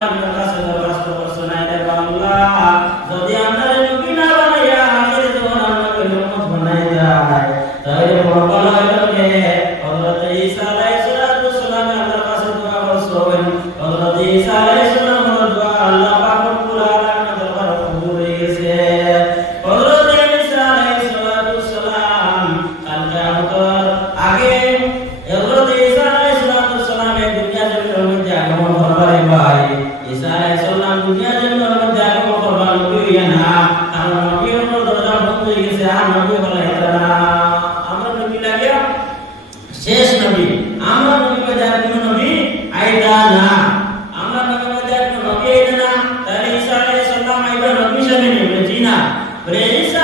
আপনার কাছে দরখাস্ত করছে না রে আল্লাহ, যদি আপনার নবী না বানাইয়া আখির জীবন আপনাকে উম্মত বানাই দেয় তাহলে বড় ভালো হবে। হযরত ঈসা আলাইহিস সালাম আল্লাহর কাছে দোয়া করছেন। হযরত ঈসা আলাইহিস সালামের দোয়া আল্লাহ পাক রব্বুল আলামিনের দরবারে কবুল হয়ে গেছে। হযরত ঈসা আলাইহিস সালাম কাল কিয়ামতের আগে হযরত ঈসা আলাইহিস সালাম এই দুনিয়া জমিনের মধ্যে আগমন করবে ভাই। ঈসা আলাইহিস সালাম দুনিয়া জমিনের মধ্যে আগমন করবার নবী হইয়া না, কারণ নবীর দরজা বন্ধ হয়ে গেছে। আর নবী হলো এটা না, আমরা নবী লাগে শেষ নবী। আমরা নবী পয়দা কোনো নবী আইতা না, আমরা নবী পয়দা কোনো নবী আইতা না। তাহলে ঈসা আলাইহিস সালাম আইবা নবী হিসেবে নেবে জি না। বলে ঈসা